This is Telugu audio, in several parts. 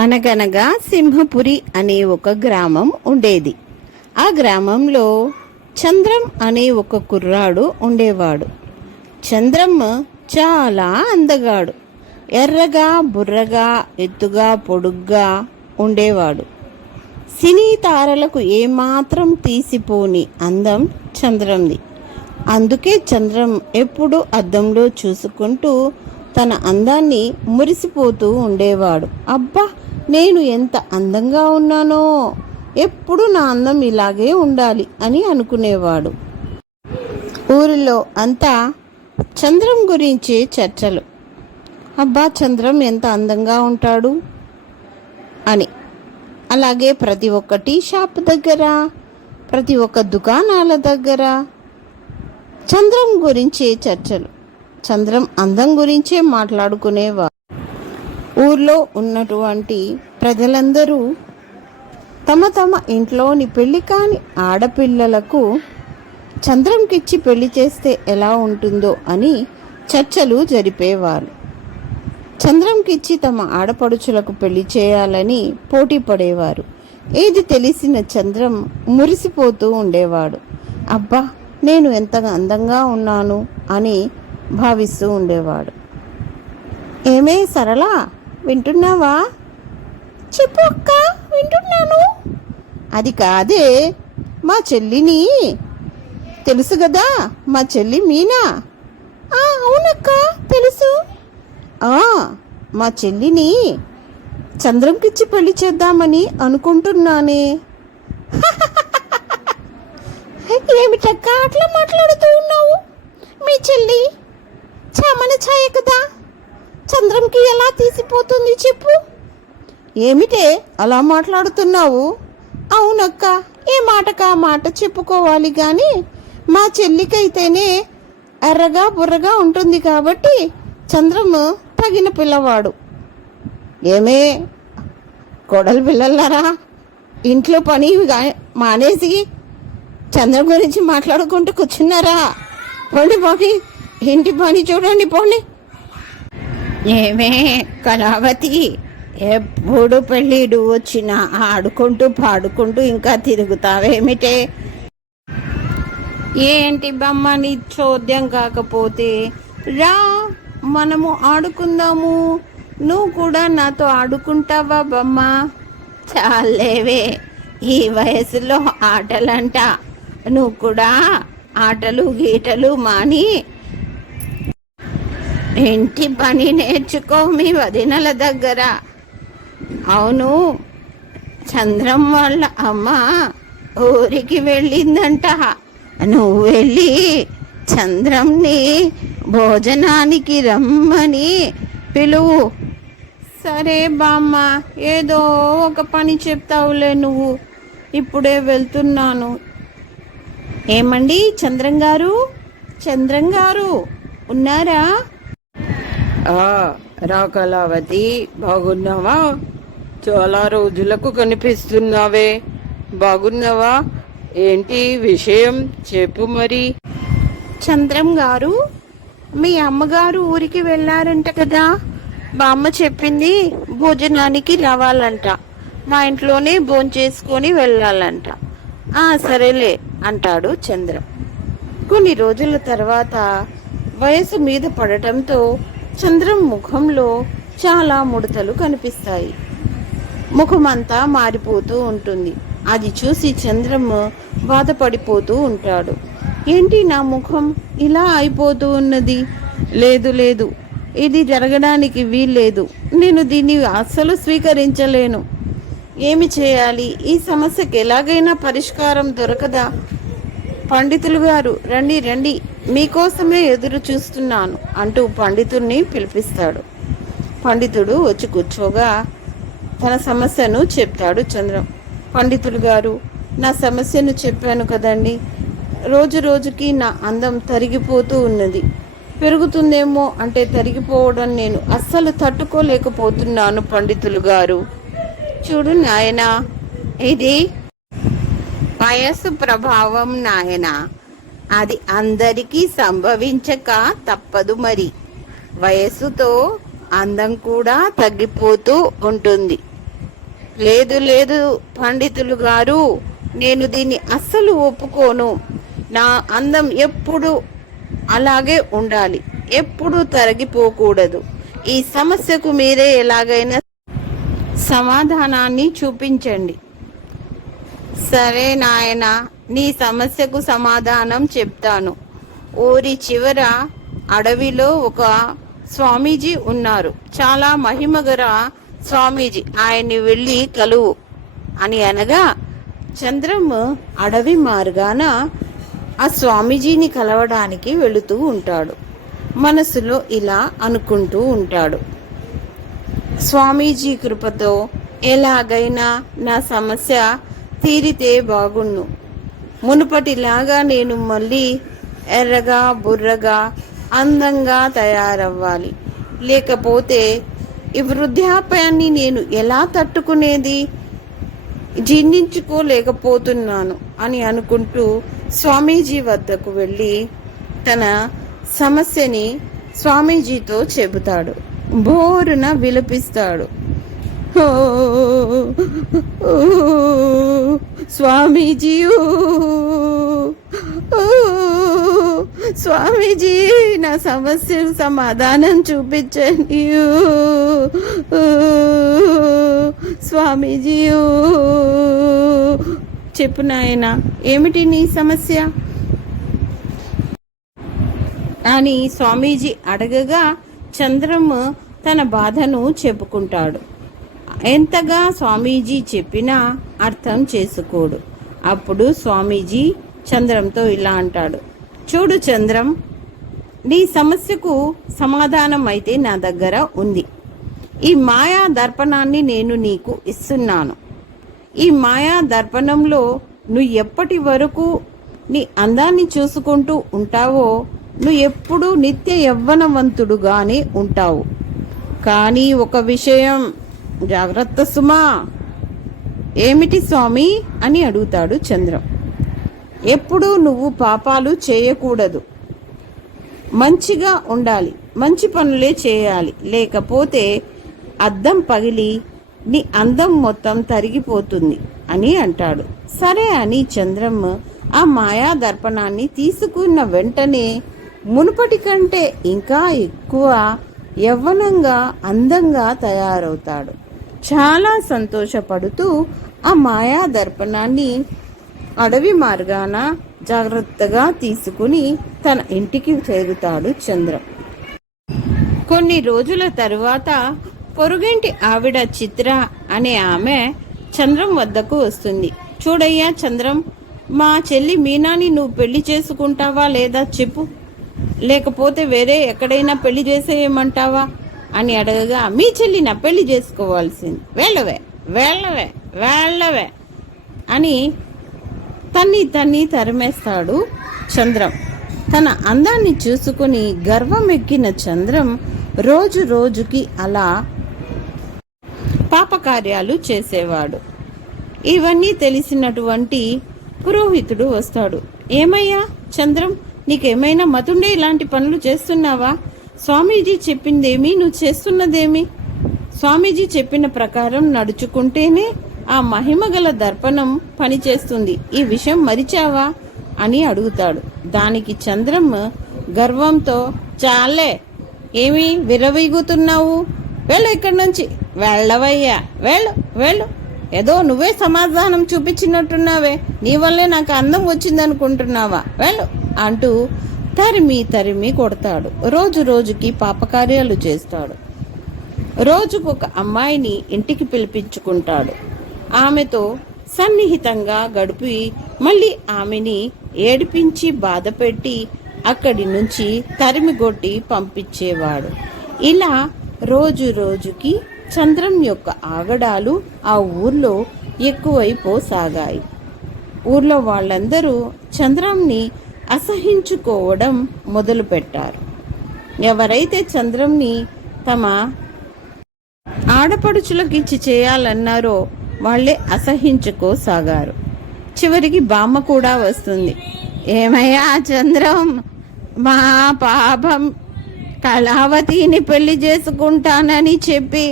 అనగనగా సింహపురి అనే ఒక గ్రామం ఉండేది. ఆ గ్రామంలో చంద్రం అనే ఒక కుర్రాడు ఉండేవాడు. చంద్రం చాలా అందగాడు. ఎర్రగా బుర్రగా ఎత్తుగా పొడుగ్గా ఉండేవాడు. సినీ తారలకు ఏమాత్రం తీసిపోని అందం చంద్రంది. అందుకే చంద్రం ఎప్పుడూ అద్దంలో చూసుకుంటూ తన అందాన్ని మురిసిపోతూ ఉండేవాడు. అబ్బా, నేను ఎంత అందంగా ఉన్నానో, ఎప్పుడు నా అందం ఇలాగే ఉండాలి అని అనుకునేవాడు. ఊరిలో అంతా చంద్రం గురించి చర్చలు. అబ్బా, చంద్రం ఎంత అందంగా ఉంటాడు అని. అలాగే ప్రతి ఒక్క టీ షాప్ దగ్గర, ప్రతి ఒక్క దుకాణాల దగ్గర చంద్రం గురించే చర్చలు. చంద్రం అందం గురించే మాట్లాడుకునేవారు. ఊర్లో ఉన్నటువంటి ప్రజలందరూ తమ తమ ఇంట్లోని పెళ్లి కాని ఆడపిల్లలకు చంద్రంకిచ్చి పెళ్లి చేస్తే ఎలా ఉంటుందో అని చర్చలు జరిపేవారు. చంద్రంకిచ్చి తమ ఆడపడుచులకు పెళ్లి చేయాలని పోటీ పడేవారు. ఏది తెలిసిన చంద్రం మురిసిపోతూ ఉండేవాడు. అబ్బా, నేను ఎంత అందంగా ఉన్నాను అని భావిస్తూ ఉండేవాడు. ఏమే సరళ, వింటున్నావా? చెప్పు అక్క, వింటున్నాను. అది కాదే, మా చెల్లిని తెలుసు కదా, మా చెల్లి మీనా. అవునక్క, తెలుసు. మా చెల్లిని చంద్రంకిచ్చి పెళ్లి చేద్దామని అనుకుంటున్నానే. ఏమిటక్క అట్లా మాట్లాడుతూ ఉన్నావు? మీ చెల్లి చామన ఛాయ కదా, చంద్రంకి ఎలా తీసిపోతుంది చెప్పు. ఏమిటే అలా మాట్లాడుతున్నావు? అవునక్క, ఏ మాటకా మాట చెప్పుకోవాలి కానీ మా చెల్లికైతేనే ఎర్రగా బుర్రగా ఉంటుంది కాబట్టి చంద్రము తగిన పిల్లవాడు. ఏమే కోడలు పిల్లలారా, ఇంట్లో పని మానేసి చంద్రం గురించి మాట్లాడుకుంటూ కూర్చున్నారా? పోండి పోండి, ఇంటి పని చూడండి పోండి. ఏమే కళావతి, ఎప్పుడు పెళ్ళిడు వచ్చినా ఆడుకుంటూ పాడుకుంటూ ఇంకా తిరుగుతావేమిటే? ఏంటి బమ్మ నీ చోద్యం కాకపోతే? రా, మనము ఆడుకుందాము. నువ్వు కూడా నాతో ఆడుకుంటావా బమ్మ? చాలేవే, ఈ వయసులో ఆటలంట. నువ్వు కూడా ఆటలు గీటలు మాని ఇంటి పని నేర్చుకో మీ వదినల దగ్గర. అవును, చంద్రం వాళ్ళ అమ్మ ఊరికి వెళ్ళిందంట. నువ్వు వెళ్ళి చంద్రంని భోజనానికి రమ్మని పిలువు. సరే బామ్మ, ఏదో ఒక పని చెప్తావులే నువ్వు. ఇప్పుడే వెళ్తున్నాను. ఏమండి చంద్రం గారు, చంద్రం గారు ఉన్నారా? రా కళావతి, బాగున్నావా? చాలా రోజులకు కనిపిస్తున్నావే, బాగున్నావా? ఏంటి విషయం చెప్పు మరి. చంద్రం గారు, మీ అమ్మగారు ఊరికి వెళ్ళారంట కదా, బామ్మ చెప్పింది భోజనానికి రావాలంట. మా ఇంట్లోనే భోంచేసుకొని వెళ్ళాలంట. సరేలే అంటాడు చంద్రం. కొన్ని రోజుల తర్వాత వయసు మీద పడటంతో చంద్రం ముఖంలో చాలా ముడతలు కనిపిస్తాయి. ముఖమంతా మారిపోతూ ఉంటుంది. అది చూసి చంద్రం బాధపడిపోతూ ఉంటాడు. ఏంటి నా ముఖం ఇలా అయిపోతూ ఉన్నది? లేదు లేదు, ఇది జరగడానికి వీల్లేదు. నేను దీన్ని అస్సలు స్వీకరించలేను. ఏమి చేయాలి? ఈ సమస్యకి ఎలాగైనా పరిష్కారం దొరకదా? పండితులు గారు, రండి రండి, మీకోసమే ఎదురు చూస్తున్నాను అంటూ పండితుడిని పిలిపిస్తాడు. పండితుడు వచ్చి కూర్చోగా తన సమస్యను చెప్తాడు చంద్రం. పండితులు గారు, నా సమస్యను చెప్పాను కదండి. రోజు రోజుకి నా అందం తరిగిపోతూ ఉన్నది. పెరుగుతుందేమో అంటే తరిగిపోవడం నేను అస్సలు తట్టుకోలేకపోతున్నాను పండితులు గారు. చూడు నాయనా, ఇది వయస్సు ప్రభావం నాయనా. అది అందరికీ సంభవించక తప్పదు. మరి వయస్సుతో అందం కూడా తగ్గిపోతూ ఉంటుంది. లేదు లేదు పండితులు గారు, నేను దీన్ని అస్సలు ఒప్పుకోను. నా అందం ఎప్పుడు అలాగే ఉండాలి, ఎప్పుడు తరిగిపోకూడదు. ఈ సమస్యకు మీరే ఎలాగైనా సమాధానాన్ని చూపించండి. సరే నాయనా, నీ సమస్యకు సమాధానం చెప్తాను. ఊరి చివర అడవిలో ఒక స్వామీజీ ఉన్నారు, చాలా మహిమగల స్వామీజీ. ఆయన్ని వెళ్ళి కలువు అని అనగా చంద్రం అడవి మార్గాన ఆ స్వామీజీని కలవడానికి వెళుతూ ఉంటాడు. మనసులో ఇలా అనుకుంటూ ఉంటాడు, స్వామీజీ కృపతో ఎలాగైనా నా సమస్య తీరితే బాగుండు. మునుపటిలాగా నేను మళ్ళీ ఎర్రగా బుర్రగా అందంగా తయారవ్వాలి. లేకపోతే ఈ వృద్ధాప్యాన్ని నేను ఎలా తట్టుకునేది, జీర్ణించుకోలేకపోతున్నాను అని అనుకుంటూ స్వామీజీ వద్దకు వెళ్ళి తన సమస్యని స్వామీజీతో చెబుతాడు. బోరున విలపిస్తాడు. ఓ ఓ, స్వామీజీ, ఓ స్వామీజీ, నా సమస్యకు సమాధానం చూపించండి. ఓ స్వామీజీ, చెప్పు నాయనా, ఏమిటి నీ సమస్య అని స్వామీజీ అడగగా చంద్రం తన బాధను చెప్పుకుంటాడు. ఎంతగా స్వామీజీ చెప్పినా అర్థం చేసుకోడు. అప్పుడు స్వామీజీ చంద్రంతో ఇలా అంటాడు, చూడు చంద్రం, నీ సమస్యకు సమాధానం అయితే నా దగ్గర ఉంది. ఈ మాయా దర్పణాన్ని నేను నీకు ఇస్తున్నాను. ఈ మాయా దర్పణంలో నువ్వు ఎప్పటి వరకు నీ అందాన్ని చూసుకుంటూ ఉంటావో నువ్వు ఎప్పుడూ నిత్య యవ్వనవంతుడుగానే ఉంటావు. కానీ ఒక విషయం జాగ్రత్త సుమా. ఏమిటి స్వామి అని అడుగుతాడు చంద్రం. ఎప్పుడూ నువ్వు పాపాలు చేయకూడదు, మంచిగా ఉండాలి, మంచి పనులే చేయాలి. లేకపోతే అద్దం పగిలి నీ అందం మొత్తం తరిగిపోతుంది అని అంటాడు. సరే అని చంద్రం ఆ మాయా దర్పణాన్ని తీసుకున్న వెంటనే మునుపటి కంటే ఇంకా ఎక్కువ యవ్వనంగా అందంగా తయారవుతాడు. చాలా సంతోషపడుతూ ఆ మాయా దర్పణాన్ని అడవి మార్గాన జాగ్రత్తగా తీసుకుని తన ఇంటికి చేరుతాడు చంద్రం. కొన్ని రోజుల తరువాత పొరుగింటి ఆవిడ చిత్ర అనే ఆమె చంద్రం వద్దకు వస్తుంది. చూడయ్యా చంద్రం, మా చెల్లి మీనాని నువ్వు పెళ్లి చేసుకుంటావా లేదా చెప్పు, లేకపోతే వేరే ఎక్కడైనా పెళ్లి చేసేయమంటావా అని అడగగా, మీ చెల్లి నా పెళ్లి చేసుకోవాల్సింది, వెళ్ళవే వెళ్ళవే వెళ్ళవే అని తన్ని తరిమేస్తాడు చంద్రం. తన అందాన్ని చూసుకుని గర్వం ఎక్కిన చంద్రం రోజు రోజుకి అలా పాపకార్యాలు చేసేవాడు. ఇవన్నీ తెలిసినటువంటి పురోహితుడు వస్తాడు. ఏమయ్యా చంద్రం, నీకేమైనా మతుండే ఇలాంటి పనులు చేస్తున్నావా? స్వామీజీ చెప్పిందేమి, నువ్వు చేస్తున్నదేమి? స్వామీజీ చెప్పిన ప్రకారం నడుచుకుంటేనే ఆ మహిమగల దర్పణం పనిచేస్తుంది, ఈ విషయం మరిచావా అని అడుగుతాడు. దానికి చంద్రం గర్వంతో, చాలే, ఏమి విరవీగుతున్నావు, వెళ్ళు ఇక్కడి నుంచి, వెళ్ళవయ్యా, వెళ్ళు వెళ్ళు, ఏదో నువ్వే సమాధానం చూపించినట్టున్నావే, నీ వల్లే నాకు అందం వచ్చిందనుకుంటున్నావా, వెళ్ళు అంటూ తరిమి కొడతాడు. రోజు రోజుకి పాపకార్యాలు చేస్తాడు. రోజుకొక అమ్మాయిని ఇంటికి పిలిపించుకుంటాడు. ఆమెతో సన్నిహితంగా గడిపి మళ్ళీ ఆమెని ఏడిపించి బాధపెట్టి అక్కడి నుంచి తరిమిగొట్టి పంపించేవాడు. ఇలా రోజు రోజుకి చంద్రం యొక్క ఆగడాలు ఆ ఊర్లో ఎక్కువైపోసాగాయి. ఊర్లో వాళ్ళందరూ చంద్రంని అసహించుకోవడం మొదలుపెట్టారు. ఎవరైతే చంద్రంని తమ ఆడపడుచులకిచ్చి చేయాలన్నారో వాళ్ళే అసహించుకోసాగారు. చివరికి బామ్మ కూడా వస్తుంది. ఏమయ్యా చంద్రం, మా పాపం కళావతిని పెళ్లి చేసుకుంటానని చెప్పి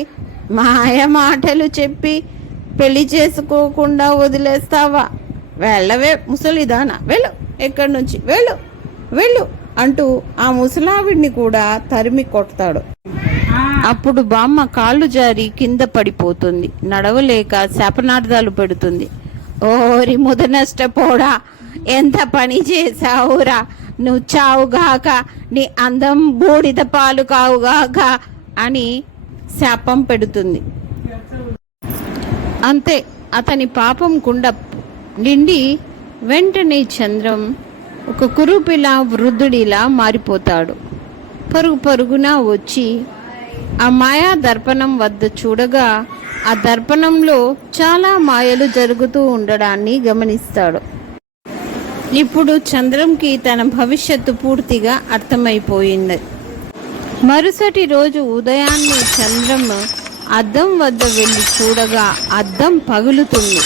మాయ మాటలు చెప్పి పెళ్లి చేసుకోకుండా వదిలేస్తావా? వెళ్ళవే ముసలిదానా, వెళ్ళు, ఎక్కడి నుంచి వెళ్ళు వెళ్ళు అంటూ ఆ ముసలావిడిని కూడా తరిమి కొడతాడు. అప్పుడు బామ్మ కాళ్ళు జారి కింద పడిపోతుంది. నడవలేక శాపనార్థాలు పెడుతుంది. ఓరి ముద నష్టపోడా, ఎంత పని చేశావురా, నువ్వు చావుగాక, నీ అందం బూడిద పాలు కావుగాక అని శాపం పెడుతుంది. అంతే, అతని పాపం కుండ నిండి వెంటనే చంద్రం ఒక కురూపిలా వృద్ధుడిలా మారిపోతాడు. పరుగు పరుగున వచ్చి ఆ మాయా దర్పణం వద్ద చూడగా ఆ దర్పణంలో చాలా మాయలు జరుగుతూ ఉండడాన్ని గమనిస్తాడు. ఇప్పుడు చంద్రంకి తన భవిష్యత్తు పూర్తిగా అర్థమైపోయింది. మరుసటి రోజు ఉదయాన్నే చంద్రం అద్దం వద్ద వెళ్ళి చూడగా అద్దం పగులుతుంది.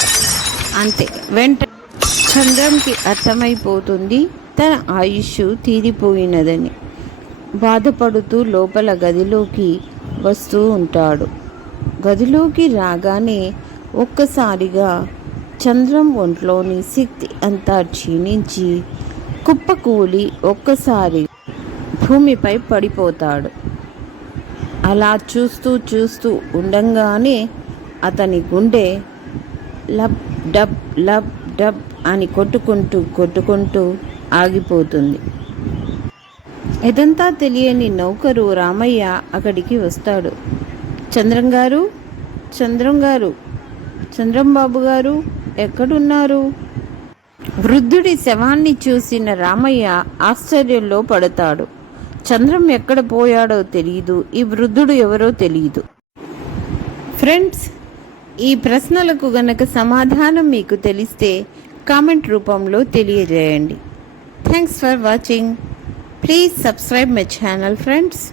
అంతే, వెంట చంద్రంకి అర్థమైపోతుంది తన ఆయుష్ తీరిపోయినదని. బాధపడుతూ లోపల గదిలోకి వస్తూ ఉంటాడు. గదిలోకి రాగానే ఒక్కసారిగా చంద్రం ఒంట్లోని శక్తి అంతా క్షీణించి కుప్పకూలి ఒక్కసారి భూమిపై పడిపోతాడు. అలా చూస్తూ చూస్తూ ఉండంగానే అతని గుండె లబ్ డబ్ లబ్ డబ్ అని కొట్టుకుంటూ ఆగిపోతుంది. ఇదంతా తెలియని నౌకరు రామయ్య అక్కడికి వస్తాడు. చంద్రం గారు, చంద్రం బాబు గారు ఎక్కడున్నారు? వృద్ధుడి శవాన్ని చూసిన రామయ్య ఆశ్చర్యంలో పడతాడు. చంద్రం ఎక్కడ పోయాడో తెలియదు, ఈ వృద్ధుడు ఎవరో తెలియదు. ఫ్రెండ్స్, ఈ ప్రశ్నలకు గనక సమాధానం మీకు తెలిస్తే కామెంట్ రూపంలో తెలియజేయండి. Thanks for watching. Please subscribe my channel friends.